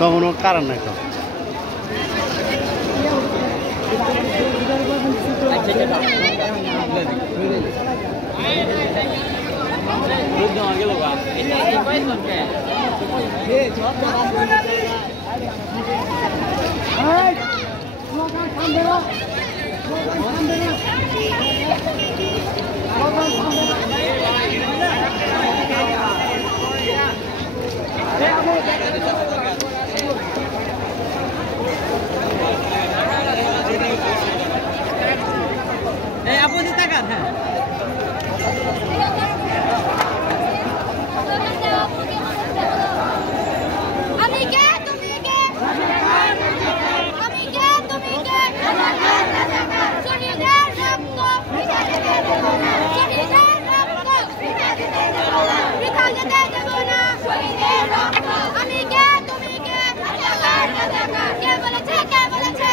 কোনো কারণ নাই তো আপু দিতে কার হ্যাঁ আমি কে তুমি কে আমি কে তুমি কে শরীরের রক্ত বৃথা যেতে দেব না শরীরের রক্ত বৃথা যেতে দেব না বৃথা যেতে দেব না শরীরের রক্ত আমি কে তুমি কে কে বলেছে কে বলেছে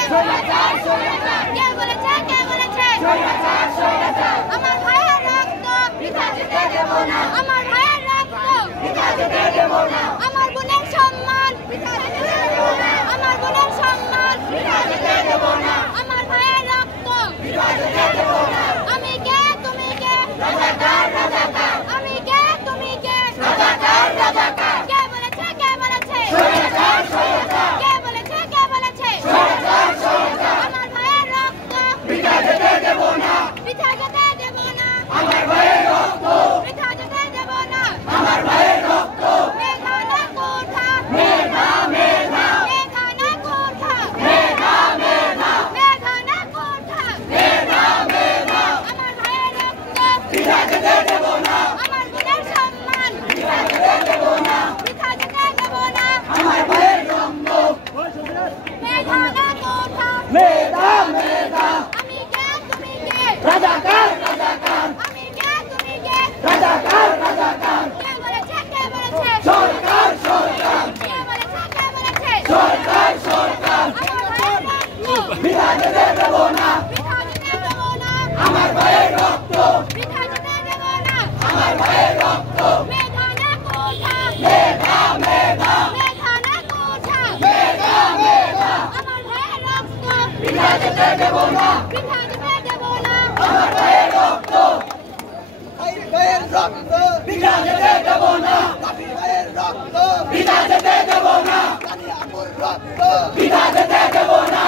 কে বলেছে কে বলেছে আমার ভাইয়ের রক্ত বৃথা যেতে দেব না আমার ভাইয়ের রক্ত বৃথা যেতে দেব না আমার বোনের সম্মান বৃথা যেতে দেব না আমার বোনের সম্মান বৃথা যেতে দেব না আমার ভাইয়ের রক্ত বৃথা যেতে দেব না আমি কে তুমি কে রাজাকার রাজাকার আমি কে তুমি কে রাজাকার রাজাকার কে বলেছে কে বলেছে রাজাকার রাজাকার কে বলেছে কে বলেছে রাজাকার রাজাকার আমার ভাইয়ের রক্ত বৃথা যেতে দেব না বৃথা যেতে দেব না আমার ভাইয়ের রক্ত বৃথা যেতে দেব না আমার ভাইয়ের রক্ত মেঘা না কোঠা মেঘা মেঘা মেঘা না কোঠা মেঘা মেঘা মেঘা না কোঠা মেঘা মেঘা আমার ভাইয়ের রক্ত বৃথা যেতে দেব না আমার বোনের সম্মান বৃথা যেতে দেব না বৃথা যেতে দেব না আমার ভাইয়ের রক্ত মেঘা না কোঠা মেঘা মেঘা আমি কে তুমি কে রাজাকার রাজাকার আমি কে তুমি কে রাজাকার রাজাকার কে বলেছে সরকার সরকার কে বলেছে সরকার সরকার আমার ভাইয়ের রক্ত বৃথা যেতে দেব না বৃথা যেতে দেব না আমার ভাইয়ের রক্ত বৃথা যেতে দেব না আমার ভাইয়ের রক্ত মেঘা না কোঠা মেঘা মেঘা মেঘা না কোঠা মেঘা মেঘা আমার ভাইয়ের রক্ত বৃথা যেতে দেব না বৃথা যেতে দেব না আমার ভাইয়ের রক্ত ভাইয়ের রক্ত বৃথা যেতে দেব না ভাইয়ের রক্ত বৃথা যেতে দেব না আপুর রক্ত বৃথা যেতে দেব না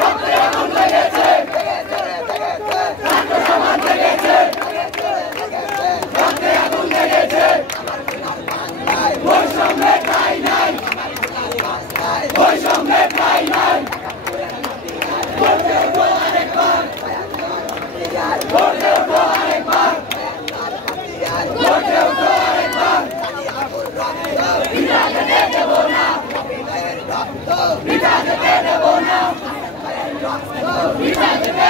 রক্তে আগুন লেগেছে রক্ত সমান লেগেছে রক্তে আগুন লেগেছে বৈষম্যে ঠাঁই নাই বৈষম্যে ঠাঁই নাই আরেকবার আরেকবার বৃথা যেতে দেব না বৃথা যেতে দেব না বৃথা যেতে